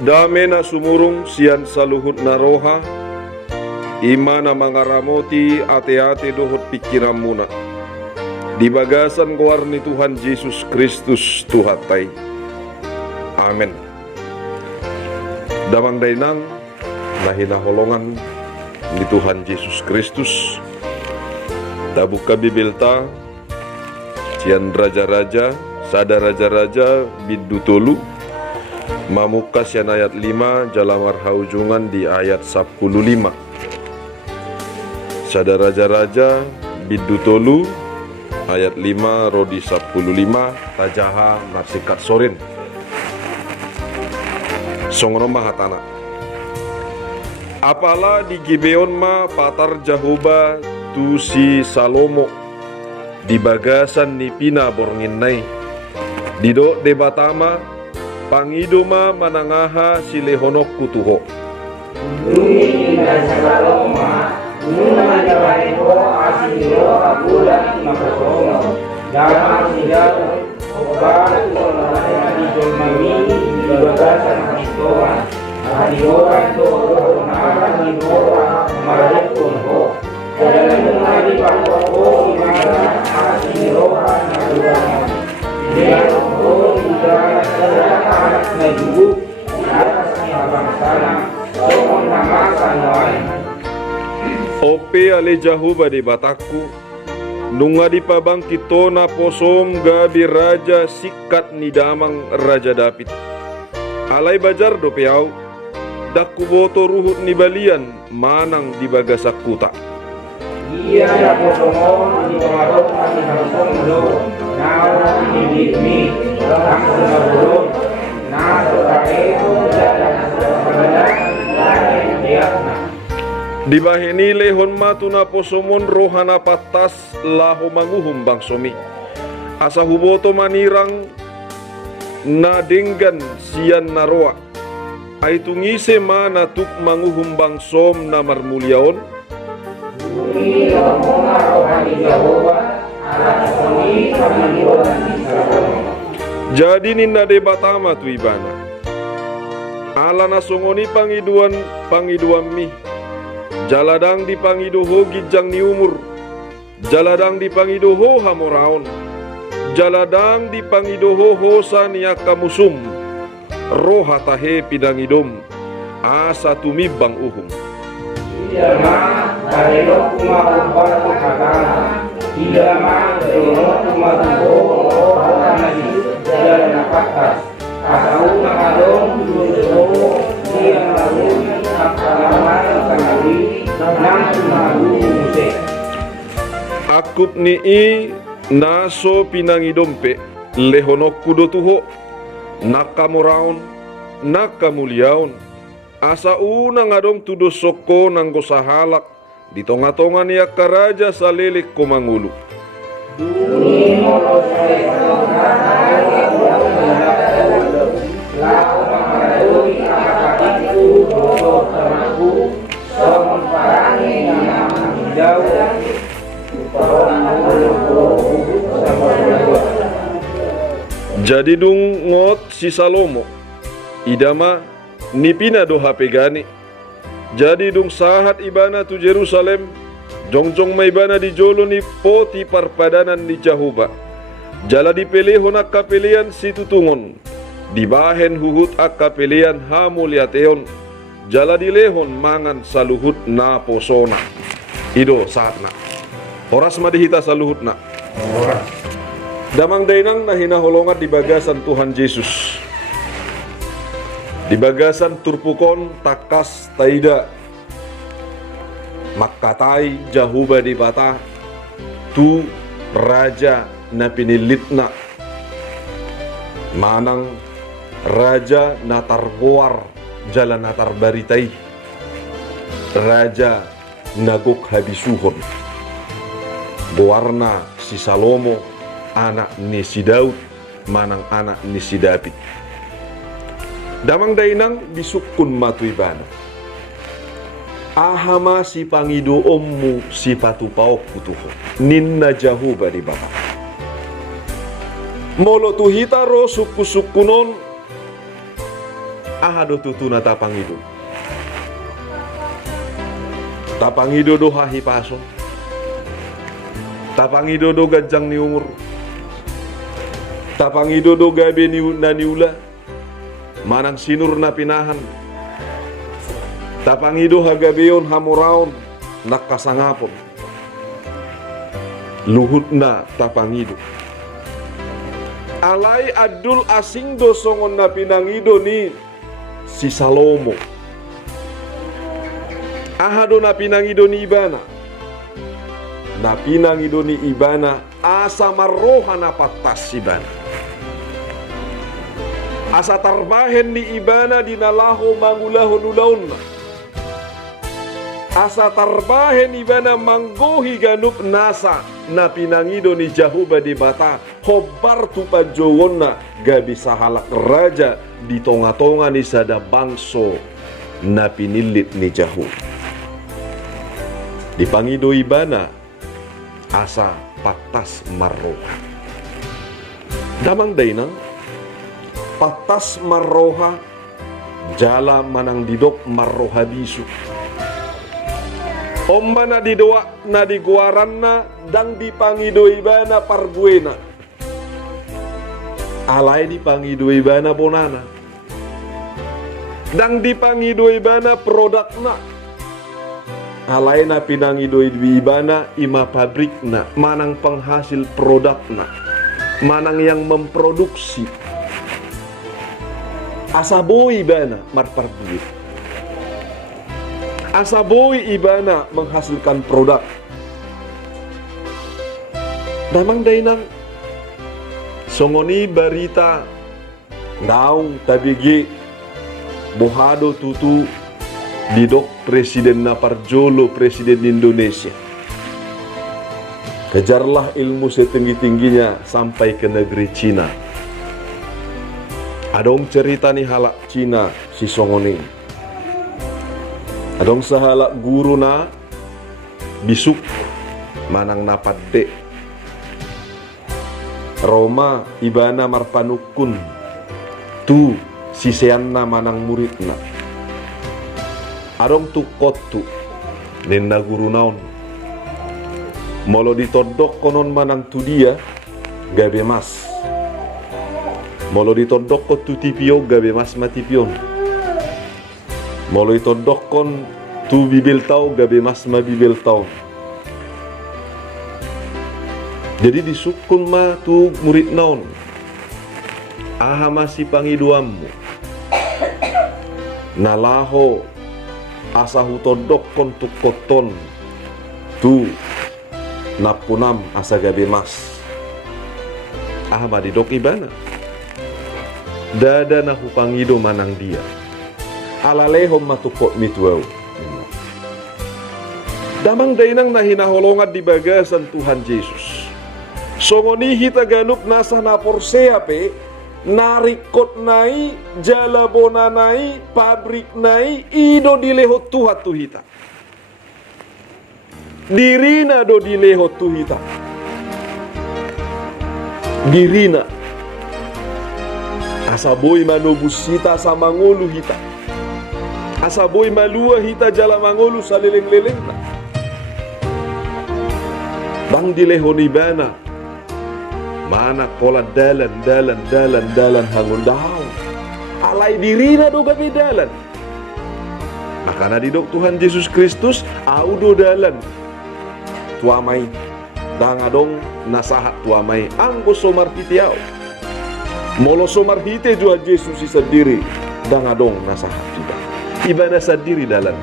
Dame na sumurung sian saluhut na roha, ima na mangaramoti ate-ate dohot pikiran muna. Di bagasan kuar ni Tuhan Yesus Kristus Tuhatai. Amen. Damang dainang nahinaholongan ni Tuhan Yesus Kristus. Tabuka Bibelta sian raja-raja, sada raja-raja bidutolu. Mamukas yan ayat 5, jalamar haujungan di ayat 15. Sada raja-raja bidutolu ayat 5 rodi 15 tajaha narsikat sorin. Songono mahatana. Apalah di Gibeon ma patar Jahoba tu si Salomo di bagasan ni pina bornginai. Dido debatama pangidoma manangaha si lehonok kutuho. Dumi indah sakaloma, nuna jawareho asiro abulan makasono, damang sigaw, obat tolongan di jomami di bagasan hanistoan, hanihoran tolo nara hanihoran marakun ho, dalam menari pakoko imara asirohan naruan. Dia roh tidak terdapat najub di atas abang sana, sokong nama sanwai. Ope ale Jahoba di bataku, nunga di pabang kitona posom gabi raja sikat ni damang raja David. Alai bajar do peau, dakku boto ruhut ni balian manang di bagasak kuta. Ia ya posomon di warok masih harusong lo, nawa ini orang sebelum naso kaeto dan Di baheni lehon matuna posomon rohana patas laho manguhum bang somi. Asa huboto manirang na denggan sian naroa. Aitu ngise mana tuk manguhum bang som na marmuliaon. Bumi rohona rohani Jahoba, alat soni kami rohani Salomo. Jadi ninda debatama tu ibana. Ala nasongoni pangiduan mi. Jaladang di pangidoho gijang ni umur. Jaladang di pangidoho hamoraon. Jaladang di pangidoho hosa niaka musum. Roha tahe pidangidom. Asa tumibang uhum. Tidak mah darelo kumahubah kukagana. Tidak mah darelo kumahubo karena jalan napakas. Asau nangadong dulu dia lalu nakalaman kanali nang kumahu musik. Akup nii naso pinangidompe lehonok kudo tuho nakamoraon nakamuliaon. Asa una ngadong tudo soko nang gosahalak di tonga-tonga niya karaja sa lilik kumangulu. Duni molos lau mengadui akakatiku dodo ternaku somon parani nama jauh Jadi dung ngot si Salomo idama nipina do HP gani. Jadi dung sahat ibana tu Jerusalem, jongjong may ibana di jolo ni poti parpadanan ni Jahoba. Jala di pelehon ak kapelian si tutungon, di bahen huhut ak kapelian hamuliateon. Jala di lehon mangan saluhut na posona. Ido saat na. Oras madihita saluhut na. Damang dainang na hinaholongan di bagasan Tuhan Yesus. Di bagasan turpukon takas taida makatai Jahoba di bata tu raja na pinilitna manang raja na targoar jalan na tarbaritai raja nagok habisuhon goarna si Salomo anak ni si Daud manang anak ni si David. Damang dainang bisukun matu ibana. Ahama si pangido ommu si patupaok kutuho. Ninna jahuba di baka. Molo tuhita ro suku-sukunon. Ahado tutuna tapangido. Tapangido do hahipaso. Tapangido do gajang ni umur. Tapangido do gabe ni naniula. Manang sinur na pinahan. Tapangido hagabeon hamuraon nakasangapon. Luhut na tapangido. Alay adul asing do songon na pinangido ni si Salomo. Ahado na pinangido ni ibana. Na pinangido ni ibana asa maroha na patas ibana. Asa tarbahen ni ibana dinalaho mangulahon ulaon na. Asa tarbahen ibana manggohi ganup nasa na pinangido ni Jahuba di bata hobar tupajowon na gabi sahalak raja di tonga-tonga ni sada bangso na pinilit ni Jahu. Di pangido ibana asa patas marroha. Damang dainang patas marroha jala manang didok marroha bisu. Omba na didoa na diguaran na dang dipangido ibana parbuena. Alay dipangido ibana bonana. Dang dipangido ibana produk na. Alay na pinangido ibana ima pabrik na. Manang penghasil produk na. Manang yang memproduksi. Asaboy ibana marparbuit. Asaboy ibana menghasilkan produk. Damang dainang songoni barita naung tabigi bohado tutu didok presiden na parjolo presiden Indonesia. Kejarlah ilmu setinggi-tingginya sampai ke negeri Cina. Adong cerita ni halak Cina si songoni. Adong sahalak guru na bisuk manang napadde. Roma ibana marpanukun tu sisean na manang murid na. Adong tu kotu nena guru naon. Molo ditodok konon manang tu dia gabe mas. Molo ditodok ko tu tipio gabe mas matipion. Molo itodok kon tu bibil tau gabe mas ma bibil tau. Jadi disukun ma tu murid naon. Aha masih pangiduammu. Nalaho asa hutodok kon tu koton tu napunam asa gabe mas. Aha madidok ibana. Dada na hupangido manang dia. Alalehom matukot mituaw. Damang dainang nahinaholongan di bagasan Tuhan Yesus. Songoni hita ganup nasa naporsea pe, narikot nai, jalabona nai, pabrik nai, ido dilehot tuhat tuhita. Dirina do dilehot tuhita. Dirina. Asaboy manubusita sa mangulu hita. Asaboy malua hita jala mangulu sa leleng-leleng na. Bang dilehon ibana. Mana kola dalan hangun dahaw. Alay diri na do gabi dalan. Maka na didok Tuhan Yesus Kristus audo dalan. Tuamay. Dangadong nasahat tuamay. Anggo somarhitiaw. Molo somarhite Tuhan Yesus isa diri. Dangadong nasahat juga. Ibana sa diri dalan.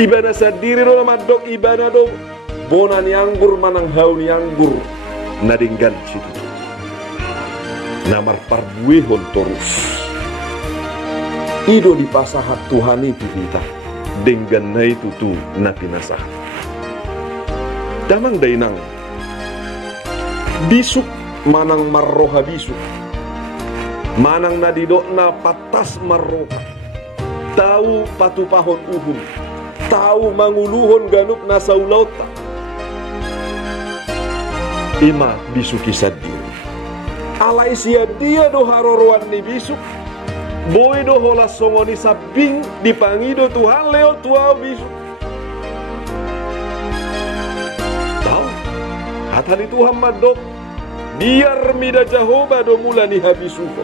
Ibana sa diri do namadok ibana do bona ni anggur manang hau ni anggur nadinggan situ. Namar parbuihon torus. Ido di pasahat Tuhan itu kita. Denggan na itu tu na pinasahat. Damang dainang bisuk manang marroha bisuk. manang nadidok na patas maroka, tahu patupahon uhun, tahu manguluhon ganup na saulauta. Ima bisuki sadiri, alay siya dia do haroroan ni bisuk, boy do hola songoni sabing dipangido Tuhan leo tuau bisuk. Tahu, hatali Tuhan madok, biar mida Jahoba do mulani habisuko,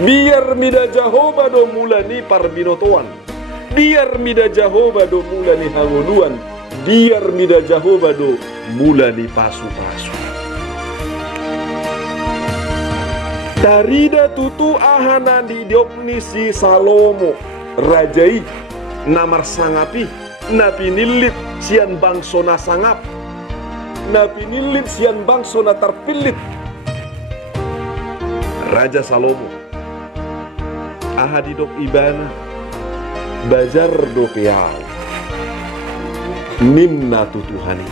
biar mida Jahoba do mulani parbinotoan, biar mida Jahoba do mulani hanguluan, biar mida Jahoba do mulani pasu-pasu. Tarida tutu ahana di diokni si Salomo rajai namar sangapi napi nilit sian bangso na sangap, napi nilit sian bangso na terpilit. Raja Salomo aha di dok ibana bajar do peau nimna tutuhani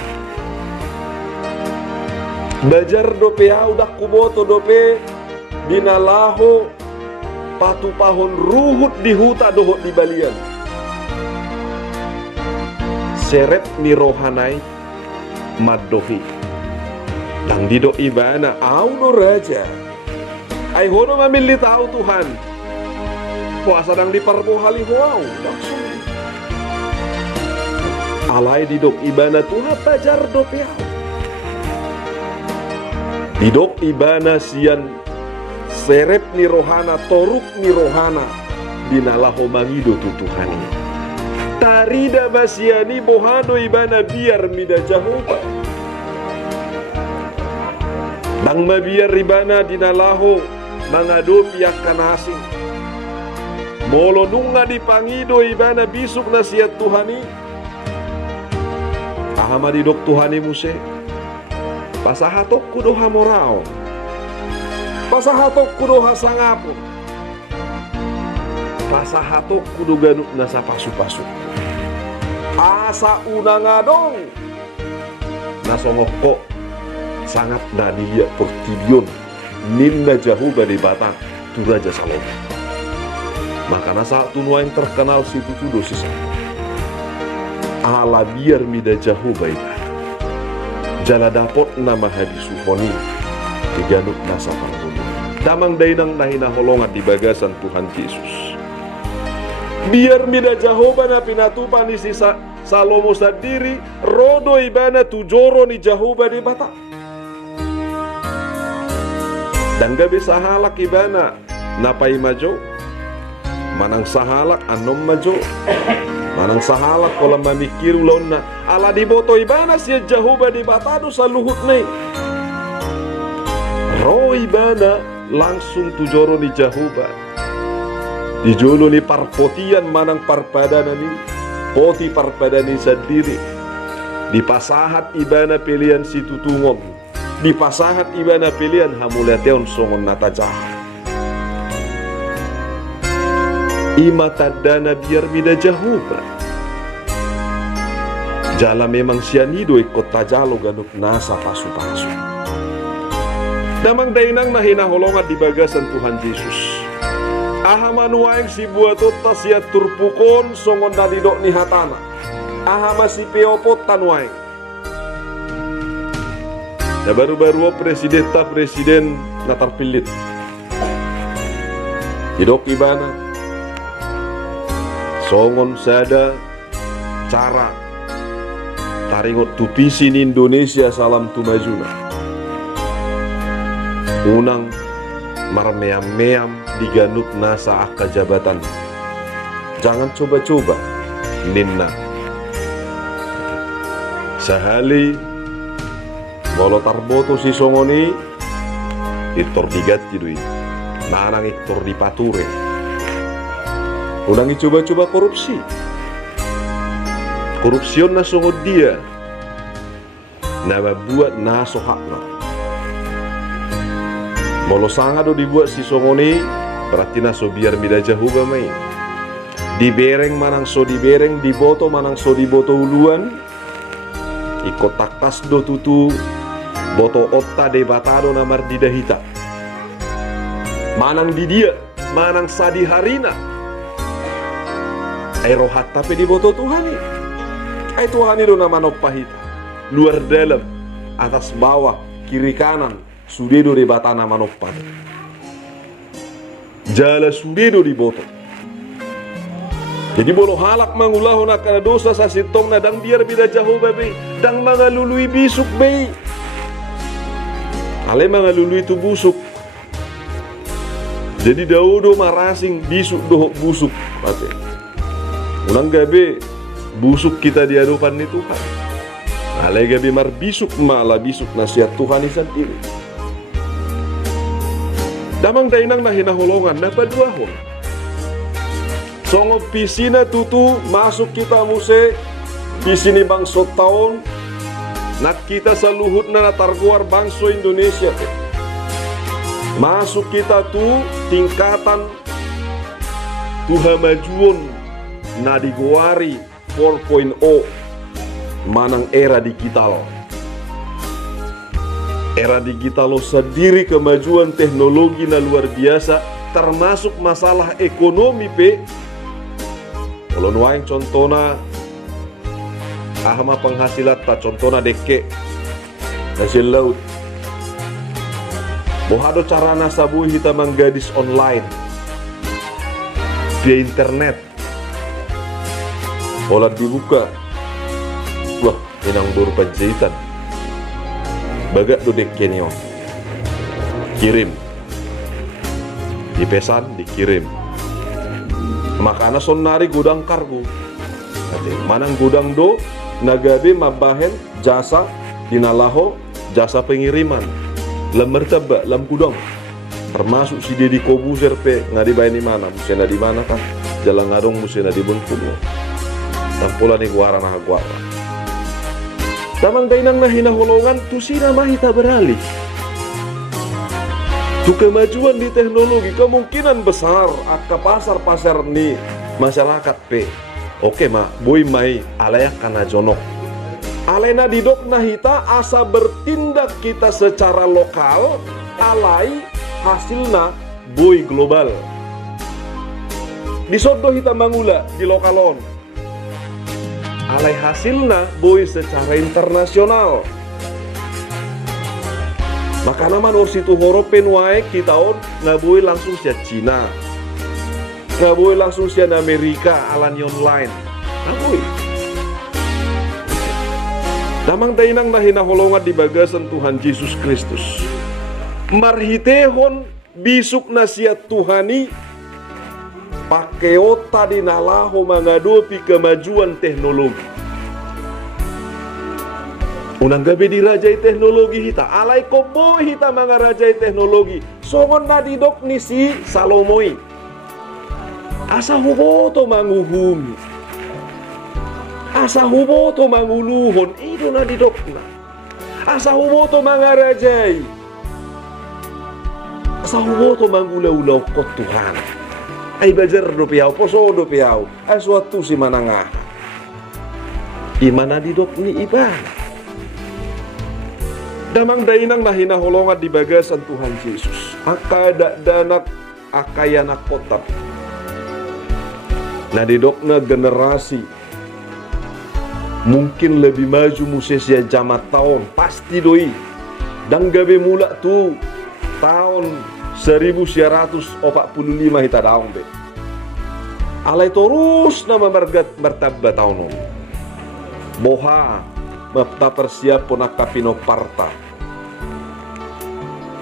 bajar do peau dak kuboto do pe binalaho patu pahon ruhut di huta dohot di balian seret ni rohanai maddohi dang dido ibana auno raja ai hono mamili tahu Tuhan puasa dang diparbohali hoau langsung alai didok ibana Tuhan bajar do peau didok ibana sian serep ni rohana toruk ni rohana binalaho mangido tutuhani tarida basiani bohado ibana biar mida Jahoba bang mabiar ibana dinalaho mangado piak kanasing molo nunga dipangido ibana bisuk nasihat Tuhani ahama didok Tuhani muse pasahatok kudo hamorao pasahatok kudo hasangapun, pasahatok kudo ganuk nasa pasu-pasu, asa unangadong nasongoko sangat nadia pertibion nimna Jahoba di batang tu Raja Salomo. Maka nasa tunua yang terkenal situ tudo sisa ala biar mida Jahoba ibadah jala dapot nama hadis suhoni diganuk nasa panggung damang dainang nahina holongan di bagasan Tuhan Yesus. Biar mida Jahoba na pinatupan ni si Salomo sadiri rodo ibana tujoro ni Jahoba di bata. Dan gabi sahalak ibana napai majo manang sahalak anom majo manang sahalak kolam mamikir ulon na ala di boto ibana siya Jahoba di bata do sa luhut nai ro ibana langsung tujoro ni Jahoba dijolo ni parpotian manang parpadana ni poti parpadani sendiri di pasahat ibana pilihan si tutungon di pasahat ibana pilihan hamuleteon songon natajah ima tadana biar mida Jahoba jala memang sianido ikut tajalo ganuk nasa pasu-pasu damang dainang nahina holongan di bagasan Tuhan Yesus. Aha manuaing si buatot tasya turpukon songon nadidok ni hatana. Aha masih peopot tanuaing. Na baru-baru presiden na terpilit. Didok ibana. Songon sada cara taringot tupisin Indonesia salam tumajuna. Unang marmeam-meam diganut nasa akka jabatan. Jangan coba-coba ninna. Sahali walau tarboto si songoni itor digati dui. Nanang itor dipature. Unang coba-coba korupsi. Korupsion na songod dia. Na buat na sohakna. Molo sanga do dibuat si songoni berarti naso biar mida Jahoba main. Dibereng manang so dibereng, diboto manang so diboto uluan. Ikot taktas do tutu boto otta de batado namar didahita. manang di dia, manang sadi harina. Ay rohat tapi di boto Tuhan ni. Ay Tuhan itu nama nopahita. Luar dalam, atas bawah, kiri kanan, sudedo di batana manopat. Jala sudedo di boto. Jadi bolo halak mangulahon akana dosa sa sitong na dang biar bida jauh babe, dang mga lului bisuk be. Ale mga lului tu busuk. Jadi daudo marasing bisuk dohok busuk. Pate. Ulang gabi busuk kita di hadapan ni Tuhan. Ale gabi mar bisuk malah bisuk nasihat Tuhan sendiri. Damang dainang nahinahulongan dapat dua hon. Songo pisina tutu masuk kita muse pisini bangso taon nak kita saluhut na natarguar bangso Indonesia. Masuk kita tu tingkatan tuhamajuon na diguari 4.0 manang era digital. Era digital sendiri kemajuan teknologi na luar biasa, termasuk masalah ekonomi pe. Kalau nuaing contohna ahma penghasilan ta contohna deke hasil laut. Mohado carana sabu hita manggadis online via internet. Olah dibuka, wah inang berupa jahitan. Bagak do dekkenyo, kirim, dipesan, dikirim. Makana sonari gudang kargo. Manang gudang do nagabe mabahen jasa dinalaho jasa pengiriman. Lam mertaba, lam gudang. Termasuk si Dedi Kobuser pe ngadi bayi di mana, musena di mana kan? Jalan ngadong musena di Bengkulu. Tampula ni guara nah guara. Tamang dainang nahinahulongan tu sina mahita beralih. Tu kemajuan di teknologi kemungkinan besar ke pasar-pasar ni masyarakat pe. Oke boy mai alayak kana jonok. Alena didok nahita asa bertindak kita secara lokal, alai hasilna boy global. Disodo hita mangula di lokalon. Alai hasilna boy secara internasional. Maka naman orsi tu horopen wae kita on ngaboy langsung sia Cina. Ngaboy langsung sia Amerika alan online. Ngaboy. Damang dainang nahinahulongan di bagasan Tuhan Yesus Kristus. Marhitehon bisuk nasihat Tuhani pakeota dinalaho menghadapi kemajuan teknologi. Unang gabi dirajai teknologi hita, alai kobo hita mangarajai teknologi. Songon nadidok ni si Salomoi. Asa huboto manguhumi. Asa huboto manguluhon, itu nadidok na. Asa huboto mangarajai. Asa huboto mangulau-ulau kot Tuhan. Ay bajar do piau, poso do piau. Ay suatu si manangah. Imana didok ni iban. Damang dainang nahinahulongan di bagasan Tuhan Yesus. Akada danak akayanak kotap. Nadidok na generasi mungkin lebih maju musesia jamat tahun pasti doi. Dan gabe mula tu tahun 1945 hita daun be. Alai terus nama bertabba tahun. Boha mapta persiap ponak kapino parta.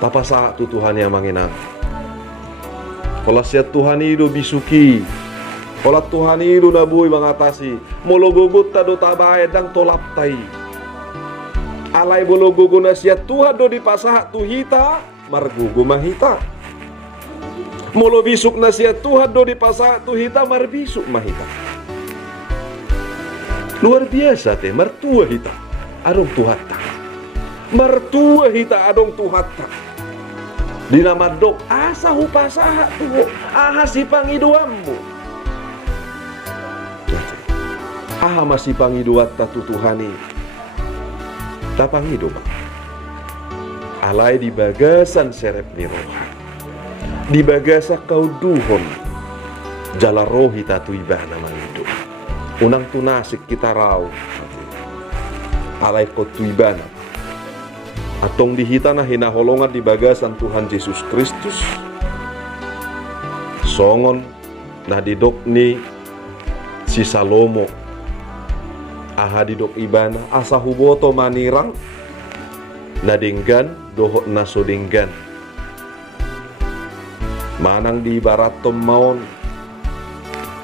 Tapa saat tu Tuhan yang manginang. Kalau siat Tuhan itu bisuki. Kalau Tuhan itu nabui mengatasi. Mologogot tado tabae dang tolap tai. Alai bologogo nasiat Tuhan do di pasah tu hita. Margugo mahita. Molo bisuk nasihat Tuhan do di pasah tu hita marbisuk mahita. Luar biasa teh mertua hita adong tuhata. Mertua hita adong tuhata. Dinama dok asa hupasaha tuh aha si pangiduammu. Aha masih pangiduat tu Tuhani. Tapang hidup. Alai di bagasan serep ni roha. Di bagasa kau duhon jala rohi tatu ibana mangido. Unang tunasik kita raw alay ko tu ibana. Atong dihita na hinaholongan di bagasan Tuhan Yesus Kristus. Songon na didok ni si Salomo. Aha didok ibana asa huboto manirang nadinggan dohot na sodinggan. Manang di baratom maon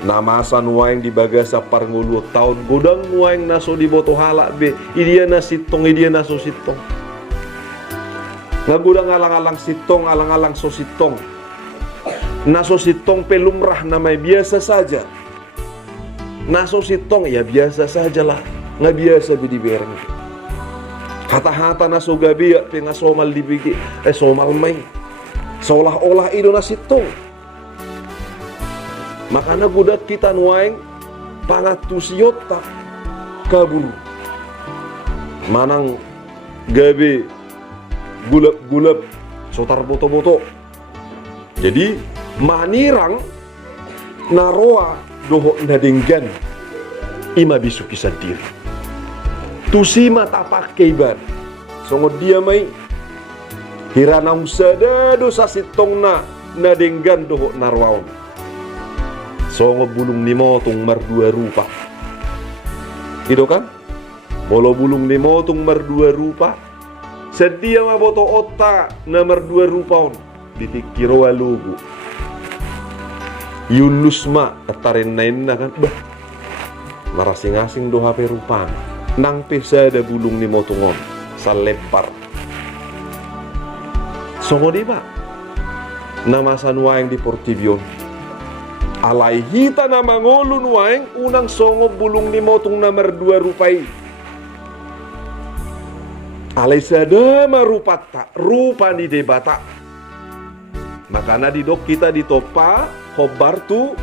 namasan waeng di bagasa parngulu taon godang waeng naso di boto hala be idia na sitong idia na so sitong ngagudang alang-alang sitong alang-alang so sitong naso sitong pelumrah namay biasa saja naso sitong ya biasa saja lah nga biasa bidibereng hata-hata naso gabi pingasomal dibigi somal may seolah-olah itu na sitong. Makanya gudak kita nuaing pangatusiota kabulu. Manang gabi gulap-gulap sotar boto-boto. Jadi manirang naroa doho nadinggan ima bisuki sendiri. Tusima tapak keiban. Songo dia may hiranam sada dosa sitong na nadinggan doho narwaon. Songo bulung nimo tung mardua rupa. Itu kan? Bolo bulung nimo tung mardua rupa. Sedia maboto otta na mardua rupaon. Ditikiro alugu. Yulus ma atarin nain na kan? Bah. Marasing-asing doha perupan. Nang pesa ada bulung nimo tungon. Salepar. Songo di ba? Namasan waeng di Portivion. Alay hita na mangulun waeng unang songo bulung ni motong nomor 2 rupai. Alay sada marupata rupa ni debata. Makana didok kita ditopa hobartu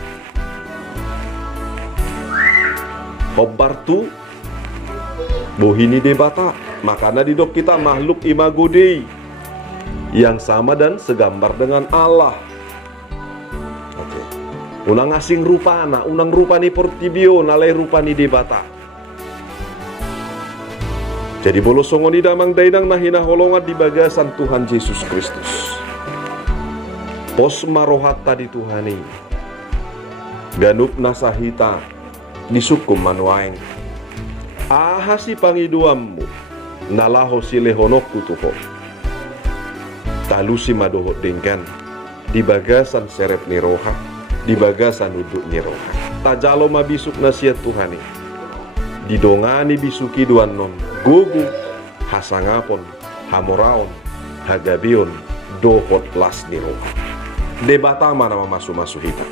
bohini debata. Makana didok kita makhluk imago Dei yang sama dan segambar dengan Allah. Unang asing rupana, unang rupa ni Portibio, nalay rupa ni debata. Jadi bolosongo ni damang dainang nahinaholongan di bagasan Tuhan Yesus Kristus. Pos marohat tadi Tuhani. Ganup nasahita disukum manuaeng. Aha si pangiduammu nalaho si lehonokku tuho. Talusi madohot dengkan di bagasan serep ni roha. Di bagasan uduk ni roha. Tajalo mabisuk nasihat Tuhani. Didongani bisuki duan non. Gugu hasangapon hamoraon hagabion dohot las ni roha. Debata mana masu-masu hita.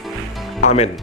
Amin.